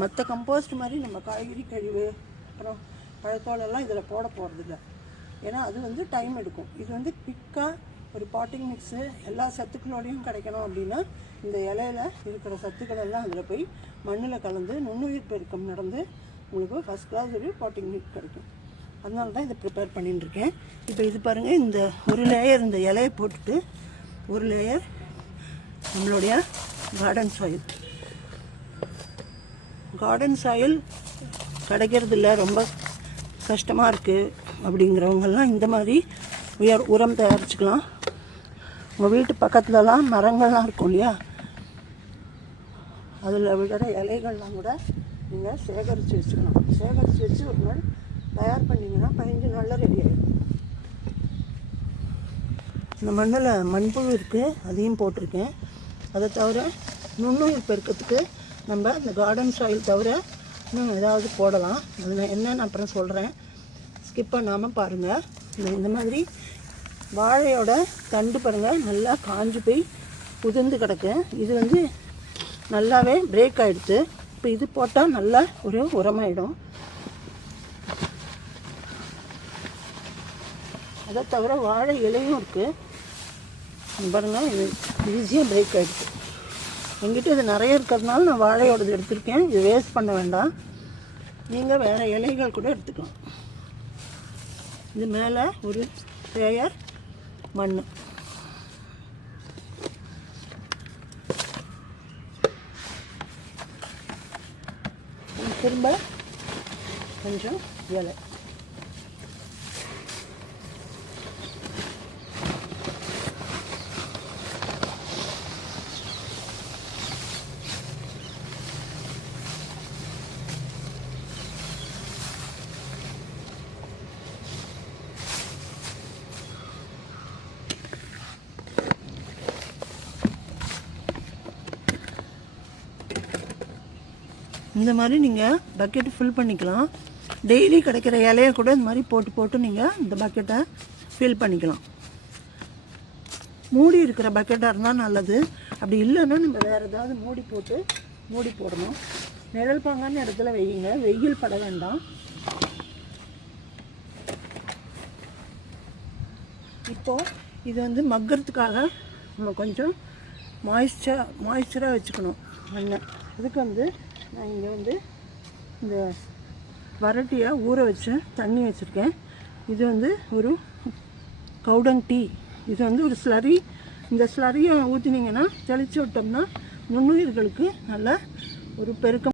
மற்ற கம்போஸ்ட் மாதிரி நம்ம காய்கறி கழிவு அப்புறம் பழத்தோலெல்லாம் இதில் போட போகிறதில்ல. ஏன்னா அது வந்து டைம் எடுக்கும். இது வந்து குயிக்காக ஒரு பாட்டிங் மிக்ஸு எல்லா சத்துக்களோடையும் கிடைக்கணும் அப்படின்னா இந்த இலையில் இருக்கிற சத்துக்கள் எல்லாம் அதில் போய் மண்ணில் கலந்து நுண்ணுயிர் பெருக்கம் நடந்து உங்களுக்கு ஃபஸ்ட் கிளாஸ் ஒரு பாட்டிங் மிக்ஸ் கிடைக்கும். அதனால தான் இதை ப்ரிப்பேர் பண்ணிட்டுருக்கேன். இப்போ இது பாருங்கள், இந்த ஒரு லேயர் இந்த இலையை போட்டுட்டு ஒரு லேயர் நம்மளுடைய கார்டன் சாயில் கிடைக்கிறது இல்லை, ரொம்ப கஷ்டமாக இருக்குது அப்படிங்கிறவங்கெல்லாம் இந்த மாதிரி உரம் தயாரிச்சுக்கலாம். உங்கள் வீட்டு பக்கத்துலலாம் மரங்கள்லாம் இருக்கும் இல்லையா, அதில் விடுற இலைகள்லாம் கூட நீங்கள் சேகரித்து வச்சுக்கலாம். சேகரித்து வச்சு ஒரு நாள் தயார் பண்ணிங்கன்னா 15 நாளில் ரெடி ஆகிடும். இந்த மண்ணில் மண்புழு இருக்குது, அதையும் போட்டிருக்கேன். அதை தவிர நுண்ணுயிர் பெருக்கத்துக்கு நம்ம இந்த கார்டன் சாயில் தவிர இன்னும் ஏதாவது போடலாம். அதில் என்னென்னு அப்புறம் சொல்கிறேன், ஸ்கிப் பண்ணாமல் பாருங்கள். இந்த மாதிரி வாழையோட தண்டு பாருங்கள், நல்லா காஞ்சி போய் உதிர்ந்து கிடக்கு. இது வந்து நல்லாவே பிரேக் ஆகிடுது. இப்போ இது போட்டால் நல்லா ஒரு உரமாயிடும். அதை தவிர வாழை இலையும் இருக்குது பாருங்கள், இது ஈஸியாக பிரேக் ஆகிடுது. என்கிட்ட இது நிறைய இருக்கிறதுனால நான் வாழையோடது எடுத்திருக்கேன். இது வேஸ்ட் பண்ண வேண்டாம், நீங்கள் வேறு இலைகள் கூட எடுத்துக்கலாம். இது மேலே ஒரு லேயர் மண், திரும்ப கொஞ்சம் இலை. இந்த மாதிரி நீங்கள் பக்கெட்டு ஃபில் பண்ணிக்கலாம். டெய்லி கிடைக்கிற இலையை கூட இந்த மாதிரி போட்டு நீங்கள் இந்த பக்கெட்டை ஃபில் பண்ணிக்கலாம். மூடி இருக்கிற பக்கெட்டாக இருந்தால் நல்லது. அப்படி இல்லைன்னா நம்ம வேறு ஏதாவது மூடி போடணும். நிழல் பாங்கான இடத்துல வையுங்க, வெயில் பட வேண்டாம். இப்போது இது வந்து மக்கறதுக்காக நம்ம கொஞ்சம் மாய்ஸ்சராக வச்சுக்கணும் மண்ணை. அதுக்கு வந்து நான் இங்கே வந்து இந்த வரட்டியாக ஊற வச்சு தண்ணி வச்சுருக்கேன். இது வந்து ஒரு கவுடங் டீ. இது வந்து ஒரு ஸ்லரி. இந்த ஸ்லரியை ஊற்றினீங்கன்னா தெளித்து விட்டோம்னா நுண்ணுயிர்களுக்கு நல்ல ஒரு பெருக்கம்